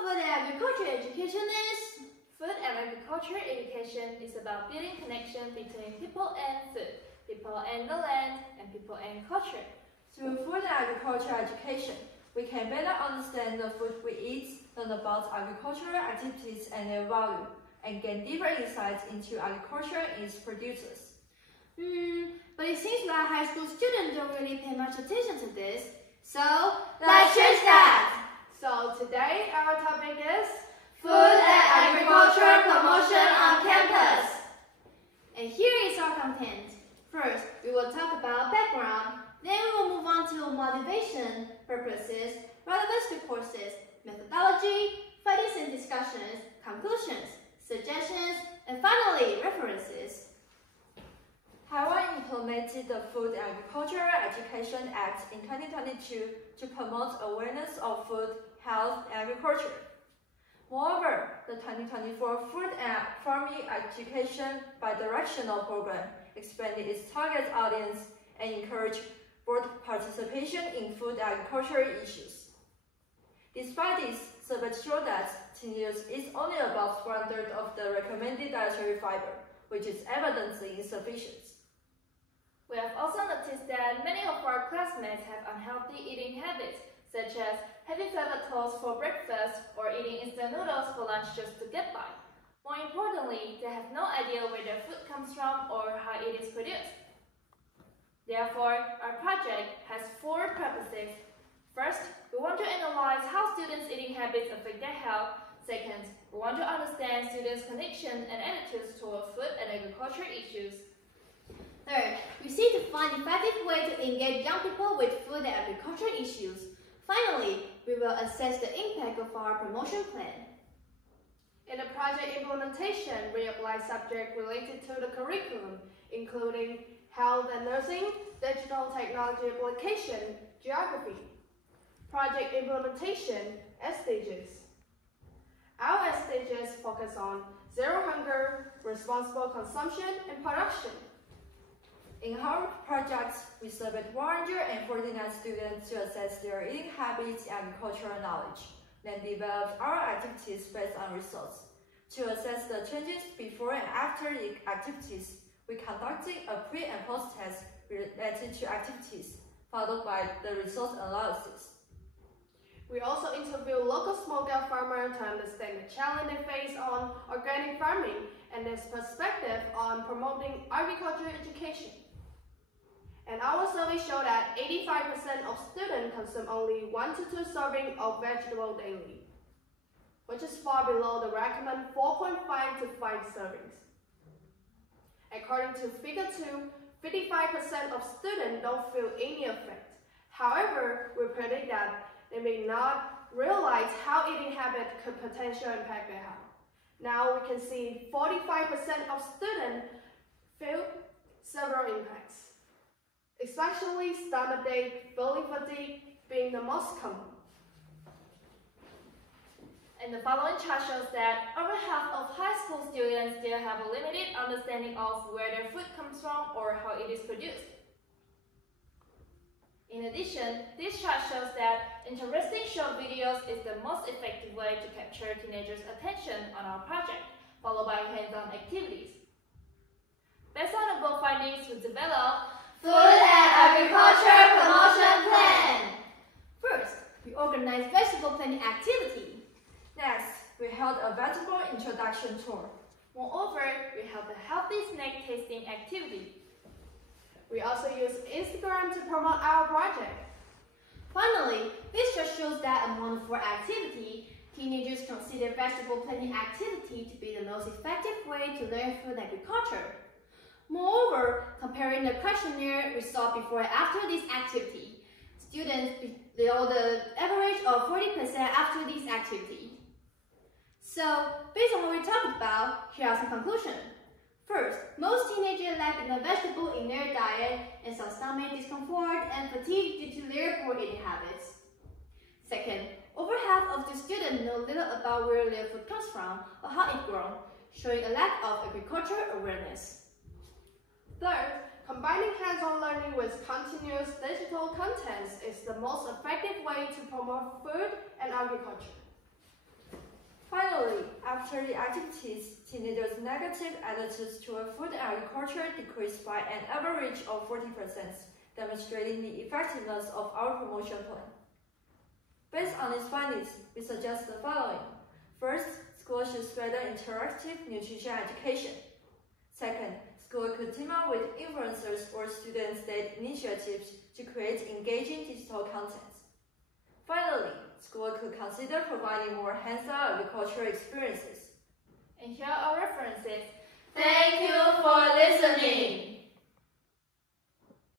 food and agriculture education is? Food and agriculture education is about building connection between people and food, people and the land, and people and culture. Through food and agriculture education, we can better understand the food we eat, learn about agricultural activities and their value, and gain deeper insights into agriculture and its producers. But it seems like high school students don't really pay much attention to this. So, let's change that! So today our topic is Food and Agriculture Promotion on Campus. And here is our content. First, we will talk about background. Then we will move on to motivation, purposes, relevancy courses, methodology, findings and discussions, conclusions, suggestions, and finally, references. Taiwan implemented the Food and Agriculture Education Act in 2022 to promote awareness of food, health, and agriculture. Moreover, the 2024 Food and Farming Education Bidirectional Program expanded its target audience and encouraged broad participation in food and agriculture issues. Despite this, surveys show that teenagers eat only about 1/3 of the recommended dietary fiber, which is evidently insufficient. We have also noticed that many of our classmates have unhealthy eating habits, such as having flavored toast for breakfast or eating instant noodles for lunch just to get by. More importantly, they have no idea where their food comes from or how it is produced. Therefore, our project has 4 purposes. First, we want to analyze how students' eating habits affect their health. Second, we want to understand students' connection and attitudes toward food and agriculture issues. Third, we seek to find an effective way to engage young people with food and agriculture issues. Finally, we will assess the impact of our promotion plan. In the project implementation, we apply subjects related to the curriculum, including health and nursing, digital technology application, geography. Project implementation, SDGs. Our SDGs focus on zero hunger, responsible consumption, and production. In our project, we surveyed 149 students to assess their eating habits and cultural knowledge, then developed our activities based on results. To assess the changes before and after the activities, we conducted a pre- and post-test related to activities, followed by the results analysis. We also interviewed local small-scale farmers to understand the challenge they face on organic farming and their perspective on promoting agriculture education. And our survey showed that 85% of students consume only 1 to 2 servings of vegetables daily, which is far below the recommended 4.5 to 5 servings. According to Figure 2, 55% of students don't feel any effect. However, we predict that they may not realize how eating habits could potentially impact their health. Now we can see 45% of students feel several impacts, especially stomachache, feeling fatigue being the most common. And the following chart shows that over half of high school students still have a limited understanding of where their food comes from or how it is produced. In addition, this chart shows that interesting short videos is the most effective way to capture teenagers' attention on our project, followed by hands-on activities. Based on the above findings, we developed Food and Agriculture Promotion Plan. First, we organized vegetable planting activity. Next, we held a vegetable introduction tour. Moreover, we held a healthy snack tasting activity. We also used Instagram to promote our project. Finally, this just shows that among the 4 activities, teenagers consider vegetable planting activity to be the most effective way to learn food agriculture. Moreover, comparing the questionnaire result before and after this activity, students below the average of 40% after this activity. So, based on what we talked about, here are some conclusions. First, most teenagers lack a vegetable in their diet and some stomach discomfort and fatigue due to their poor eating habits. Second, over half of the students know little about where their food comes from or how it's grown, showing a lack of agricultural awareness. Third, combining hands-on learning with continuous digital contents is the most effective way to promote food and agriculture. Finally, after the activities, teenagers' negative attitudes toward food and agriculture decreased by an average of 40%, demonstrating the effectiveness of our promotion plan. Based on these findings, we suggest the following. First, schools should spread interactive nutrition education. Second, schools could team up with influencers or student-led initiatives to create engaging digital content. Finally, schools could consider providing more hands-on agricultural experiences. And here are references. Thank you for listening.